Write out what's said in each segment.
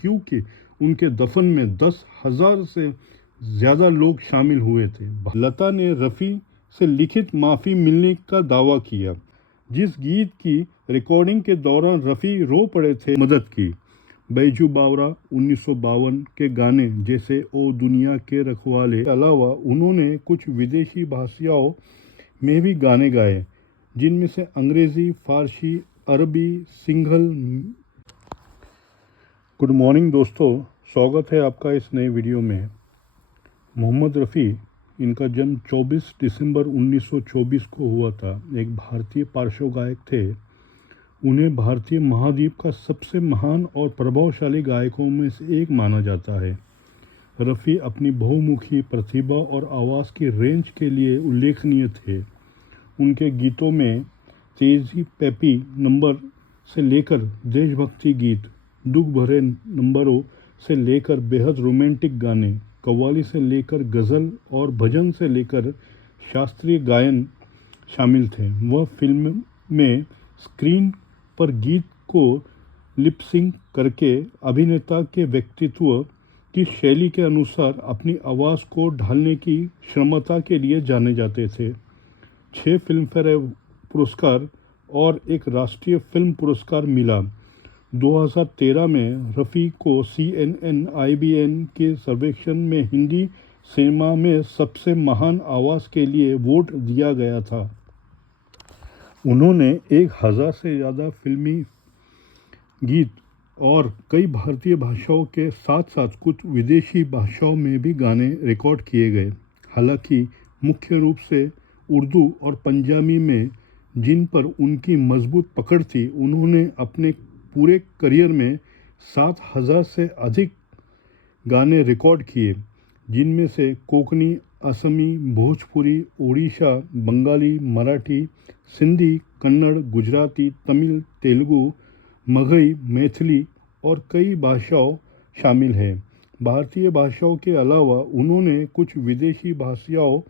क्योंकि उनके दफन में 10,000 से ज़्यादा लोग शामिल हुए थे। लता ने रफ़ी से लिखित माफ़ी मिलने का दावा किया। जिस गीत की रिकॉर्डिंग के दौरान रफ़ी रो पड़े थे, मदद की। बैजू बावरा 1952 के गाने जैसे ओ दुनिया के रखवाले के अलावा उन्होंने कुछ विदेशी भाषाओं में भी गाने गाए, जिनमें से अंग्रेज़ी, फ़ारसी, अरबी, सिंहल। गुड मॉर्निंग दोस्तों, स्वागत है आपका इस नए वीडियो में। मोहम्मद रफ़ी, इनका जन्म 24 दिसंबर 1924 को हुआ था। एक भारतीय पार्श्व गायक थे। उन्हें भारतीय महाद्वीप का सबसे महान और प्रभावशाली गायकों में से एक माना जाता है। रफ़ी अपनी बहुमुखी प्रतिभा और आवाज़ की रेंज के लिए उल्लेखनीय थे। उनके गीतों में तेजी पेपी नंबर से लेकर देशभक्ति गीत, दुख भरे नंबरों से लेकर बेहद रोमांटिक गाने, कव्वाली से लेकर गज़ल और भजन से लेकर शास्त्रीय गायन शामिल थे। वह फिल्म में स्क्रीन पर गीत को लिप-सिंक करके अभिनेता के व्यक्तित्व की शैली के अनुसार अपनी आवाज़ को ढालने की क्षमता के लिए जाने जाते थे। 6 फिल्मफेयर पुरस्कार और एक राष्ट्रीय फिल्म पुरस्कार मिला। 2013 में रफ़ी को CNN IBN के सर्वेक्षण में हिंदी सिनेमा में सबसे महान आवाज़ के लिए वोट दिया गया था। उन्होंने 1000 से ज़्यादा फिल्मी गीत और कई भारतीय भाषाओं के साथ साथ कुछ विदेशी भाषाओं में भी गाने रिकॉर्ड किए गए। हालांकि मुख्य रूप से उर्दू और पंजाबी में जिन पर उनकी मजबूत पकड़ थी, उन्होंने अपने पूरे करियर में 7,000 से अधिक गाने रिकॉर्ड किए, जिनमें से कोंकणी, असमी, भोजपुरी, ओडिशा, बंगाली, मराठी, सिंधी, कन्नड़, गुजराती, तमिल, तेलुगु, मगही, मैथिली और कई भाषाओं शामिल हैं। भारतीय भाषाओं के अलावा उन्होंने कुछ विदेशी भाषाओं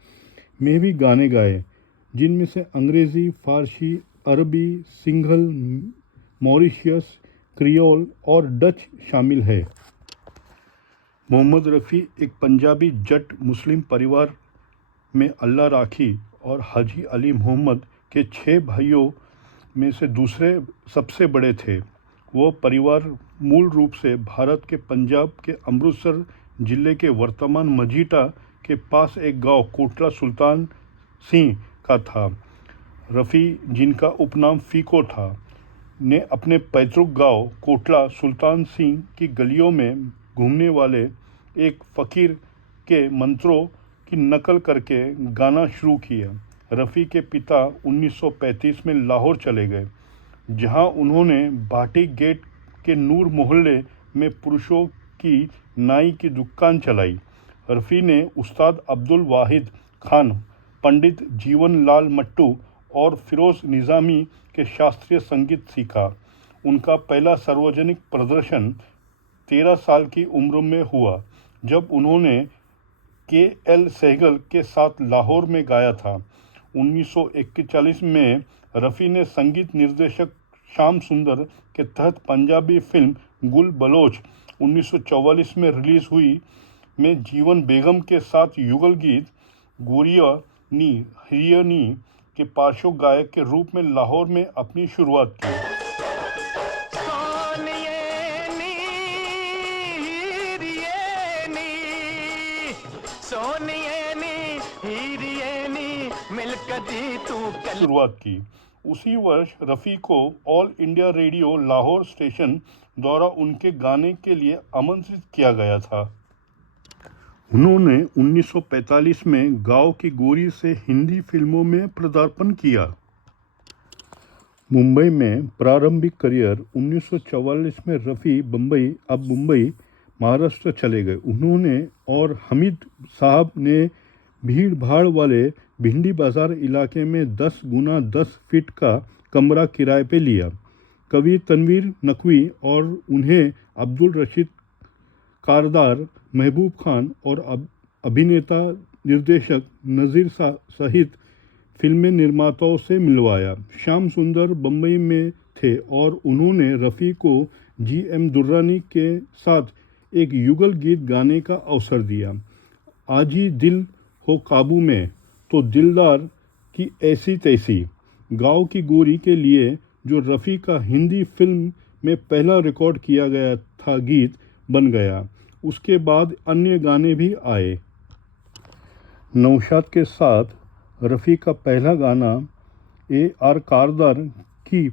में भी गाने गाए, जिनमें से अंग्रेज़ी, फ़ारसी, अरबी, सिंहल, मॉरिशियस, क्रियोल और डच शामिल है। मोहम्मद रफ़ी एक पंजाबी जट मुस्लिम परिवार में अल्लाह राखी और हाजी अली मोहम्मद के 6 भाइयों में से दूसरे सबसे बड़े थे। वो परिवार मूल रूप से भारत के पंजाब के अमृतसर जिले के वर्तमान मजीठा के पास एक गांव कोटला सुल्तान सिंह का था। रफ़ी, जिनका उपनाम फ़ीको था, ने अपने पैतृक गांव कोटला सुल्तान सिंह की गलियों में घूमने वाले एक फ़कीर के मंत्रों की नकल करके गाना शुरू किया। रफ़ी के पिता 1935 में लाहौर चले गए, जहां उन्होंने भाटी गेट के नूर मोहल्ले में पुरुषों की नाई की दुकान चलाई। रफ़ी ने उस्ताद अब्दुल वाहिद खान, पंडित जीवन लाल मट्टू और फिरोज निज़ामी के शास्त्रीय संगीत सीखा। उनका पहला सार्वजनिक प्रदर्शन 13 साल की उम्र में हुआ, जब उन्होंने KL सहगल के साथ लाहौर में गाया था। 1941 में रफ़ी ने संगीत निर्देशक श्याम सुंदर के तहत पंजाबी फिल्म गुल बलोच 1944 में रिलीज़ हुई में जीवन बेगम के साथ युगल गीत गोरिया नी हिरिया नी के पार्श्व गायक के रूप में लाहौर में अपनी शुरुआत की। उसी वर्ष रफ़ी को all India radio Lahore station द्वारा उनके गाने के लिए आमंत्रित किया गया था। उन्होंने 1945 में गाँव की गोरी से हिंदी फिल्मों में पदार्पण किया। मुंबई में प्रारंभिक करियर 1944 में रफ़ी मुंबई महाराष्ट्र चले गए। उन्होंने और हमीद साहब ने भीड़ भाड़ वाले भिंडी बाज़ार इलाके में 10 गुना 10 फीट का कमरा किराए पे लिया। कवि तनवीर नकवी और उन्हें अब्दुल रशीद कारदार, महबूब खान और अभिनेता निर्देशक नज़ीर सहित फिल्में निर्माताओं से मिलवाया। श्याम सुंदर बम्बई में थे और उन्होंने रफ़ी को जी.एम. दुर्रानी के साथ एक युगल गीत गाने का अवसर दिया। आजी दिल हो काबू में तो दिलदार की ऐसी तैसी, गाँव की गोरी के लिए जो रफ़ी का हिंदी फिल्म में पहला रिकॉर्ड किया गया था गीत बन गया। उसके बाद अन्य गाने भी आए। नौशाद के साथ रफ़ी का पहला गाना ए.आर. कारदार की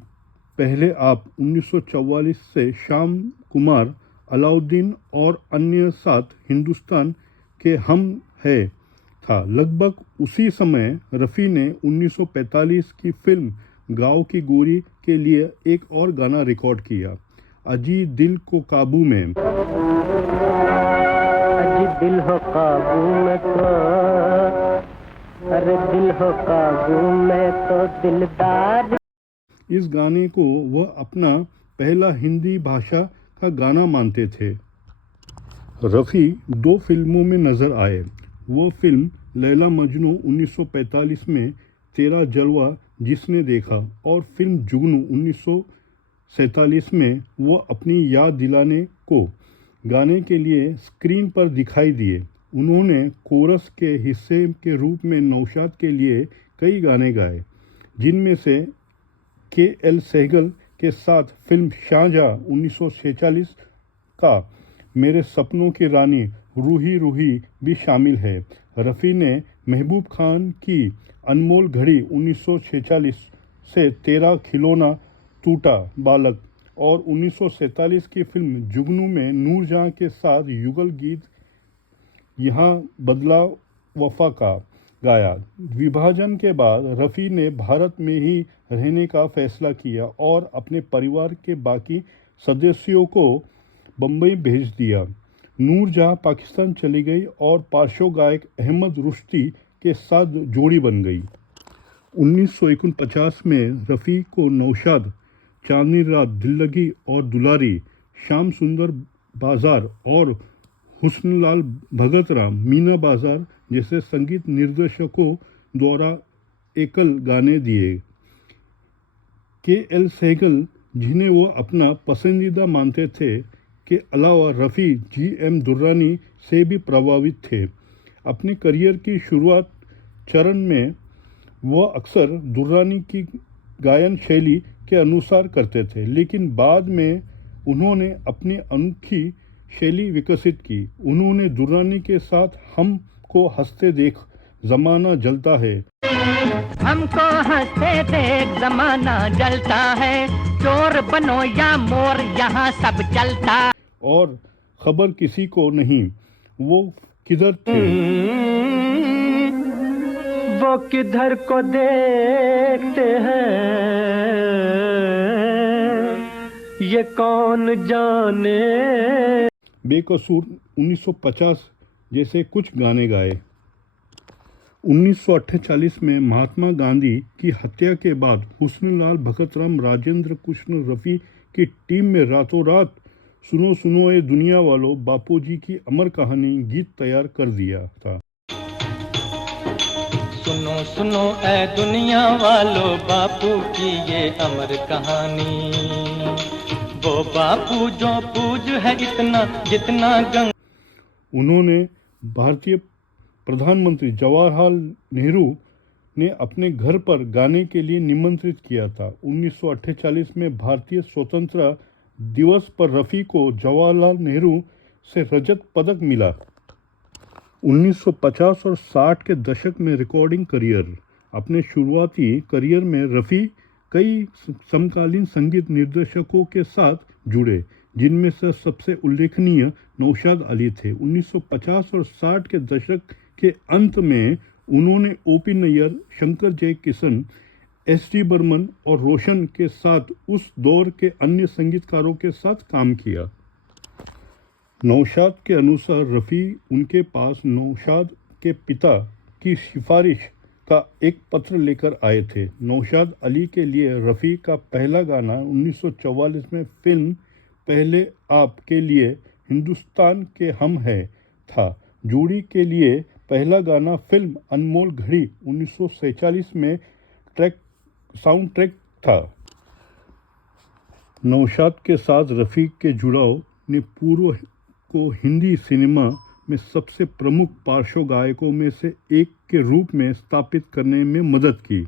पहले आप 1944 से श्याम कुमार, अलाउद्दीन और अन्य साथ हिंदुस्तान के हम है था। लगभग उसी समय रफ़ी ने 1945 की फिल्म गाँव की गोरी के लिए एक और गाना रिकॉर्ड किया, अजी दिल को काबू में। अजी दिल हो काबू में तो, अरे दिल हो काबू में तो दिलदार। इस गाने को वह अपना पहला हिंदी भाषा का गाना मानते थे। रफ़ी 2 फिल्मों में नज़र आए। वो फिल्म लैला मजनू 1945 में, तेरा जलवा जिसने देखा, और फिल्म जुगनू 1947 में वो अपनी याद दिलाने को गाने के लिए स्क्रीन पर दिखाई दिए। उन्होंने कोरस के हिस्से के रूप में नौशाद के लिए कई गाने गाए, जिनमें से के.एल. सहगल के साथ फिल्म शाहजहां 1946 का मेरे सपनों की रानी रूही रूही भी शामिल है। रफ़ी ने महबूब खान की अनमोल घड़ी 1946 से तेरा खिलौना टूटा बालक और 1947 की फिल्म जुगनू में नूरजहां के साथ युगल गीत यहाँ बदला वफा का गाया। विभाजन के बाद रफ़ी ने भारत में ही रहने का फैसला किया और अपने परिवार के बाकी सदस्यों को बम्बई भेज दिया। नूरजहां पाकिस्तान चली गई और पार्श्व गायक अहमद रुश्ती के साथ जोड़ी बन गई। 1949 में रफ़ी को नौशाद, चांदनी रात, दिल लगी और दुलारी, श्याम सुंदर बाजार और हुस्नलाल भगतराम, मीना बाजार जैसे संगीत निर्देशकों द्वारा एकल गाने दिए। के.एल. सहगल, जिन्हें वो अपना पसंदीदा मानते थे, के अलावा रफ़ी जी.एम. दुर्रानी से भी प्रभावित थे। अपने करियर की शुरुआत चरण में वह अक्सर दुर्रानी की गायन शैली के अनुसार करते थे, लेकिन बाद में उन्होंने अपनी अनोखी शैली विकसित की। उन्होंने दुर्रानी के साथ हम को हंसते देख जमाना जलता है, हमको हंसते देख जमाना जलता है, चोर बनो या मोर यहाँ सब चलता, और खबर किसी को नहीं वो किधर थे। वो किधर को देखते हैं ये कौन जाने। बेकसूर 1950 जैसे कुछ गाने गाए। 1948 में महात्मा गांधी की हत्या के बाद हुस्नलाल भगतराम, राजेंद्र कृष्ण रफ़ी की टीम में रातों रात सुनो सुनो ए दुनिया वालों बापूजी की अमर कहानी गीत तैयार कर दिया था। सुनो सुनो ऐ दुनिया वालों बापू की ये अमर कहानी, वो बापू जो पूज है इतना जितना गंगा। उन्होंने भारतीय प्रधानमंत्री जवाहरलाल नेहरू ने अपने घर पर गाने के लिए निमंत्रित किया था। 1948 में भारतीय स्वतंत्रता दिवस पर रफ़ी को जवाहरलाल नेहरू से रजत पदक मिला। 1950 और 60 के दशक में रिकॉर्डिंग करियर। अपने शुरुआती करियर में रफ़ी कई समकालीन संगीत निर्देशकों के साथ जुड़े, जिनमें से सबसे उल्लेखनीय नौशाद अली थे। 1950 और 60 के दशक के अंत में उन्होंने ओ.पी. नैयर, शंकर जयकिशन, एस.डी. बर्मन और रोशन के साथ उस दौर के अन्य संगीतकारों के साथ काम किया। नौशाद के अनुसार रफ़ी उनके पास नौशाद के पिता की सिफारिश का एक पत्र लेकर आए थे। नौशाद अली के लिए रफ़ी का पहला गाना 1944 में फिल्म पहले आप के लिए हिंदुस्तान के हम है था। जोड़ी के लिए पहला गाना फिल्म अनमोल घड़ी 1947 में साउंड ट्रैक था। नौशाद के साथ रफ़ी के जुड़ाव ने पूर्व को हिंदी सिनेमा में सबसे प्रमुख पार्श्व गायकों में से एक के रूप में स्थापित करने में मदद की।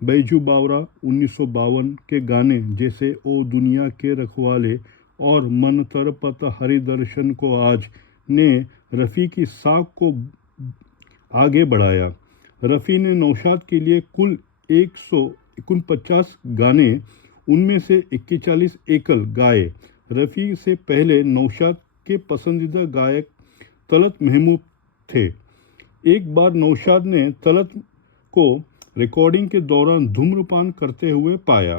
बैजू बावरा 1952 के गाने जैसे ओ दुनिया के रखवाले और मन तरपत हरिदर्शन को आज ने रफ़ी की साख को आगे बढ़ाया। रफ़ी ने नौशाद के लिए कुल 149 गाने, उनमें से 41 एकल गाए। रफ़ी से पहले नौशाद के पसंदीदा गायक तलत महमूद थे। एक बार नौशाद ने तलत को रिकॉर्डिंग के दौरान धूम्रपान करते हुए पाया।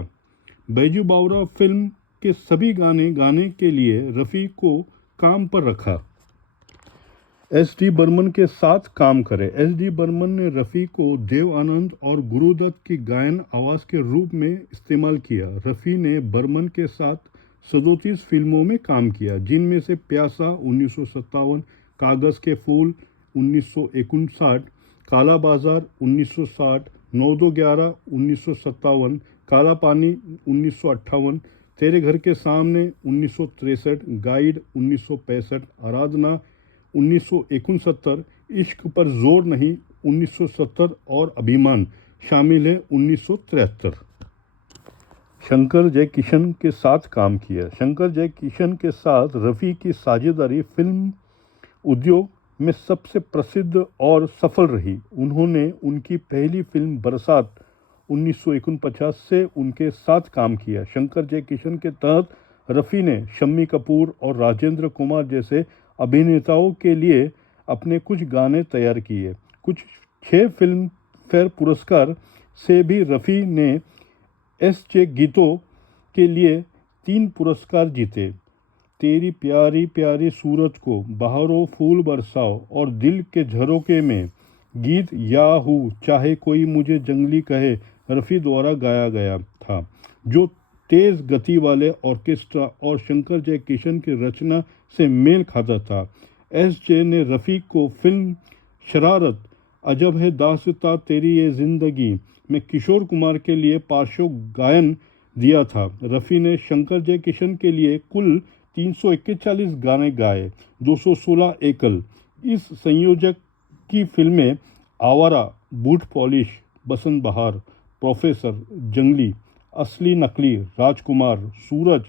बैजू बावरा फिल्म के सभी गाने गाने के लिए रफ़ी को काम पर रखा। एस.डी. बर्मन के साथ काम करें। एस.डी. बर्मन ने रफ़ी को देव आनंद और गुरुदत्त की गायन आवाज़ के रूप में इस्तेमाल किया। रफ़ी ने बर्मन के साथ 37 फिल्मों में काम किया, जिनमें से प्यासा 1957, कागज़ के फूल 1959, काला बाजार 1960, 9-11 1957, काला पानी 1958, तेरे घर के सामने 1963, गाइड 1965, आराधना 1969, इश्क पर जोर नहीं 1970 और अभिमान शामिल है 1973। शंकर जयकिशन के साथ काम किया। शंकर जयकिशन के साथ रफ़ी की साझेदारी फिल्म उद्योग में सबसे प्रसिद्ध और सफल रही। उन्होंने उनकी पहली फिल्म बरसात 1949 से उनके साथ काम किया। शंकर जयकिशन के तहत रफ़ी ने शम्मी कपूर और राजेंद्र कुमार जैसे अभिनेताओं के लिए अपने कुछ गाने तैयार किए। कुछ 6 फिल्म फेयर पुरस्कार से भी रफ़ी ने एस.जे. गीतों के लिए 3 पुरस्कार जीते। तेरी प्यारी प्यारी सूरत को, बहारों फूल बरसाओ और दिल के झरोके में गीत या हूँ चाहे कोई मुझे जंगली कहे रफ़ी द्वारा गाया गया था, जो तेज़ गति वाले ऑर्केस्ट्रा और शंकर जयकिशन की रचना से मेल खाता था। एस.जे. ने रफ़ी को फिल्म शरारत, अजब है दास्तां तेरी ये ज़िंदगी में किशोर कुमार के लिए पार्श्व गायन दिया था। रफ़ी ने शंकर जयकिशन के लिए कुल 341 गाने गाए, 216 एकल। इस संयोजक की फिल्में आवारा, बूट पॉलिश, बसंत बहार, प्रोफेसर, जंगली, असली नकली, राजकुमार, सूरज,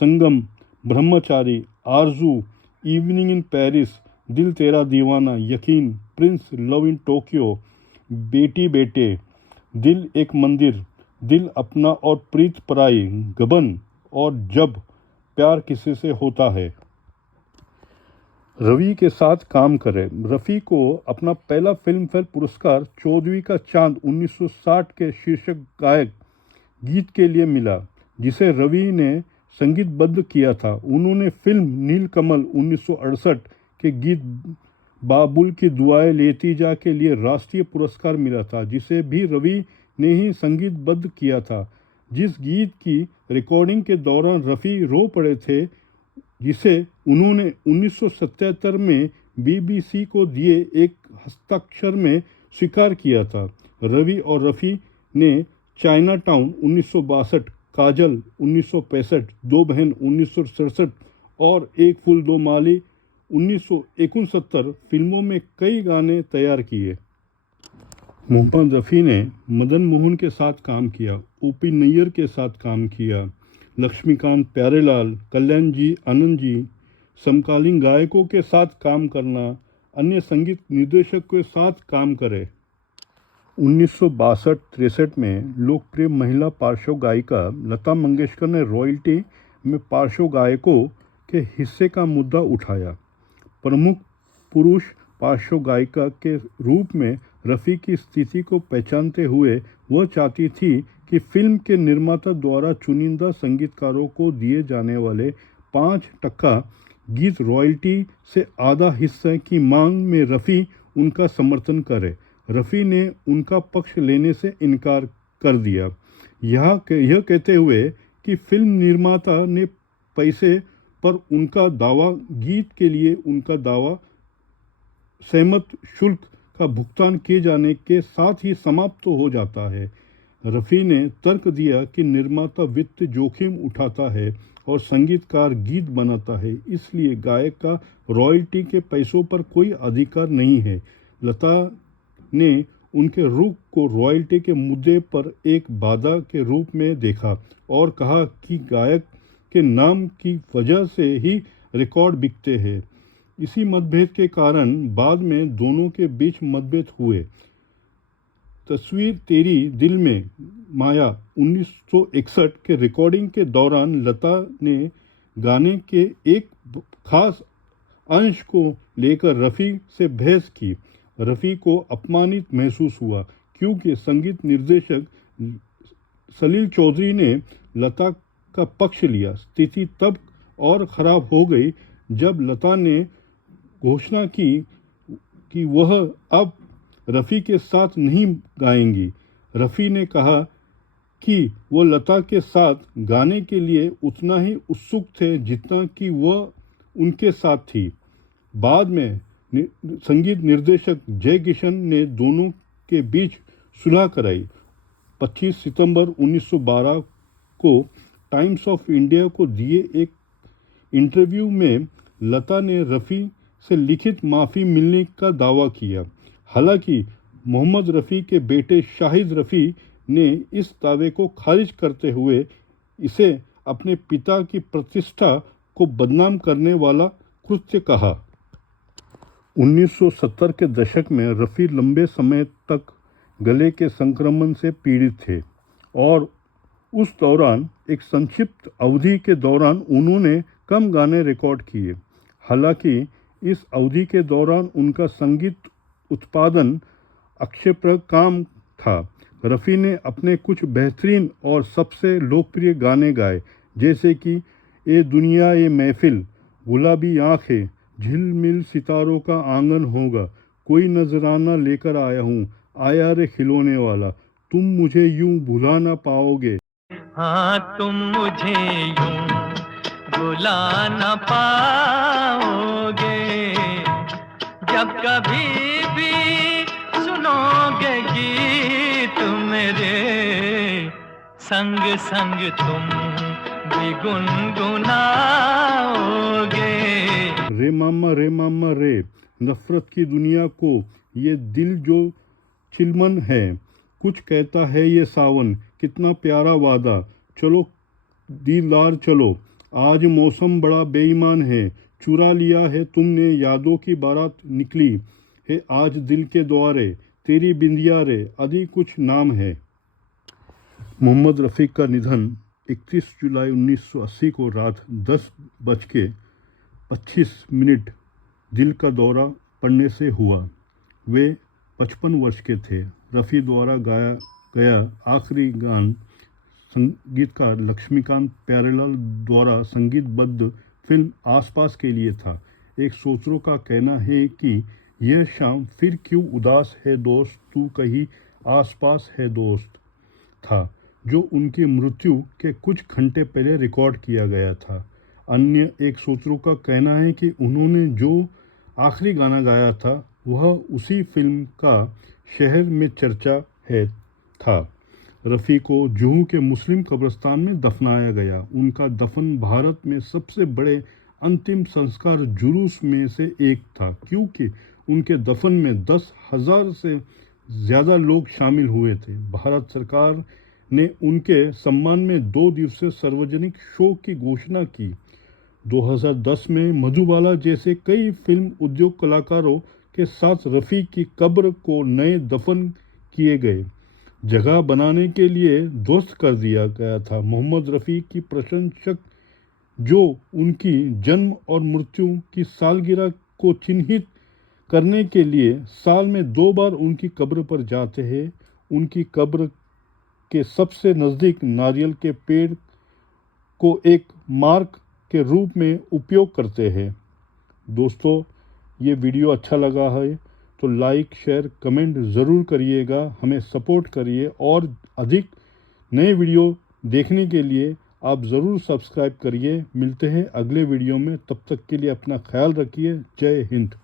संगम, ब्रह्मचारी, आरजू, इवनिंग इन पेरिस, दिल तेरा दीवाना, यकीन, प्रिंस, लव इन टोक्यो, बेटी बेटे, दिल एक मंदिर, दिल अपना और प्रीत पराई, गबन और जब प्यार किसी से होता है। रवि के साथ काम करें। रफ़ी को अपना पहला फिल्म फेयर पुरस्कार 14वीं का चांद 1960 के शीर्षक गायक गीत के लिए मिला, जिसे रवि ने संगीतबद्ध किया था। उन्होंने फिल्म नीलकमल 1968 के गीत बाबुल की दुआएं लेती जा के लिए राष्ट्रीय पुरस्कार मिला था, जिसे भी रवि ने ही संगीतबद्ध किया था। जिस गीत की रिकॉर्डिंग के दौरान रफ़ी रो पड़े थे, जिसे उन्होंने 1977 में BBC को दिए एक हस्ताक्षर में स्वीकार किया था। रवि और रफ़ी ने चाइना टाउन 1962, काजल 1965, दो बहन 1967 और एक फूल दो माली 1969 फिल्मों में कई गाने तैयार किए। मोहम्मद रफ़ी ने मदन मोहन के साथ काम किया, ओ.पी. नैयर के साथ काम किया, लक्ष्मीकांत प्यारेलाल, कल्याण जी, आनंद जी। समकालीन गायकों के साथ काम करना, अन्य संगीत निर्देशक के साथ काम करे। 1962-63 में लोकप्रिय महिला पार्श्व गायिका लता मंगेशकर ने रॉयल्टी में पार्श्व गायकों के हिस्से का मुद्दा उठाया। प्रमुख पुरुष पार्श्व गायिका के रूप में रफ़ी की स्थिति को पहचानते हुए वह चाहती थी कि फिल्म के निर्माता द्वारा चुनिंदा संगीतकारों को दिए जाने वाले 5% गीत रॉयल्टी से आधा हिस्से की मांग में रफ़ी उनका समर्थन करे। रफ़ी ने उनका पक्ष लेने से इनकार कर दिया, यह कहते हुए कि फिल्म निर्माता ने पैसे पर उनका दावा, गीत के लिए उनका दावा सहमत शुल्क का भुगतान किए जाने के साथ ही समाप्त हो जाता है। रफ़ी ने तर्क दिया कि निर्माता वित्त जोखिम उठाता है और संगीतकार गीत बनाता है, इसलिए गायक का रॉयल्टी के पैसों पर कोई अधिकार नहीं है। लता ने उनके रुख को रॉयल्टी के मुद्दे पर एक बाधा के रूप में देखा और कहा कि गायक के नाम की वजह से ही रिकॉर्ड बिकते हैं। इसी मतभेद के कारण बाद में दोनों के बीच मतभेद हुए। तस्वीर तेरी दिल में माया 1961 के रिकॉर्डिंग के दौरान लता ने गाने के एक खास अंश को लेकर रफ़ी से बहस की। रफ़ी को अपमानित महसूस हुआ क्योंकि संगीत निर्देशक सलील चौधरी ने लता का पक्ष लिया। स्थिति तब और ख़राब हो गई जब लता ने घोषणा की कि वह अब रफ़ी के साथ नहीं गाएंगी। रफ़ी ने कहा कि वो लता के साथ गाने के लिए उतना ही उत्सुक थे जितना कि वह उनके साथ थी। बाद में संगीत निर्देशक जय किशन ने दोनों के बीच सुलह कराई। 25 सितंबर 1912 को टाइम्स ऑफ इंडिया को दिए एक इंटरव्यू में लता ने रफ़ी से लिखित माफ़ी मिलने का दावा किया। हालांकि मोहम्मद रफ़ी के बेटे शाहिद रफ़ी ने इस दावे को खारिज करते हुए इसे अपने पिता की प्रतिष्ठा को बदनाम करने वाला कृत्य कहा। 1970 के दशक में रफ़ी लंबे समय तक गले के संक्रमण से पीड़ित थे और उस दौरान एक संक्षिप्त अवधि के दौरान उन्होंने कम गाने रिकॉर्ड किए। हालांकि इस अवधि के दौरान उनका संगीत उत्पादन अक्षयप्रद काम था। रफ़ी ने अपने कुछ बेहतरीन और सबसे लोकप्रिय गाने गाए, जैसे कि ए दुनिया ए महफिल, गुलाबी आँखें, झिलमिल सितारों का आंगन होगा, कोई नजराना लेकर आया हूँ, आया रे खिलौने वाला, तुम मुझे यूं भुला ना पाओगे। हाँ तुम मुझे यूं भुला न पाओगे, जब कभी भी सुनोगे गीत मेरे, संग संग तुम भी गुनगुनाओगे। रे मामा रे, नफरत की दुनिया को ये दिल जो चिलमन है, कुछ कहता है ये सावन, कितना प्यारा वादा, चलो दीदार चलो, आज मौसम बड़ा बेईमान है, चुरा लिया है तुमने यादों की बारात निकली है आज दिल के द्वारे, तेरी बिंदिया रे, आदि कुछ नाम है। मोहम्मद रफ़ी का निधन 31 जुलाई 1980 को रात 10:25 दिल का दौरा पड़ने से हुआ। वे 55 वर्ष के थे। रफ़ी द्वारा गाया गया आखिरी गान संगीतकार लक्ष्मीकांत प्यारेलाल द्वारा संगीतबद्ध फिल्म आसपास के लिए था। एक श्रोता का कहना है कि यह शाम फिर क्यों उदास है दोस्त, तू कहीं आसपास है दोस्त, था, जो उनकी मृत्यु के कुछ घंटे पहले रिकॉर्ड किया गया था। अन्य एक श्रोता का कहना है कि उन्होंने जो आखिरी गाना गाया था वह उसी फिल्म का शहर में चर्चा है था। रफ़ी को जुहू के मुस्लिम कब्रिस्तान में दफनाया गया। उनका दफन भारत में सबसे बड़े अंतिम संस्कार जुलूस में से एक था, क्योंकि उनके दफन में 10,000 से ज़्यादा लोग शामिल हुए थे। भारत सरकार ने उनके सम्मान में 2 दिवसीय सार्वजनिक शोक की घोषणा की। 2010 में मधुबाला जैसे कई फिल्म उद्योग कलाकारों के साथ रफ़ी की कब्र को नए दफन किए गए जगह बनाने के लिए ध्वस्त कर दिया गया था। मोहम्मद रफ़ी की प्रशंसक जो उनकी जन्म और मृत्यु की सालगिरह को चिन्हित करने के लिए साल में 2 बार उनकी कब्र पर जाते हैं, उनकी कब्र के सबसे नज़दीक नारियल के पेड़ को एक मार्क के रूप में उपयोग करते हैं। दोस्तों, ये वीडियो अच्छा लगा है तो लाइक, शेयर, कमेंट ज़रूर करिएगा, हमें सपोर्ट करिए और अधिक नए वीडियो देखने के लिए आप ज़रूर सब्सक्राइब करिए। मिलते हैं अगले वीडियो में, तब तक के लिए अपना ख्याल रखिए। जय हिंद।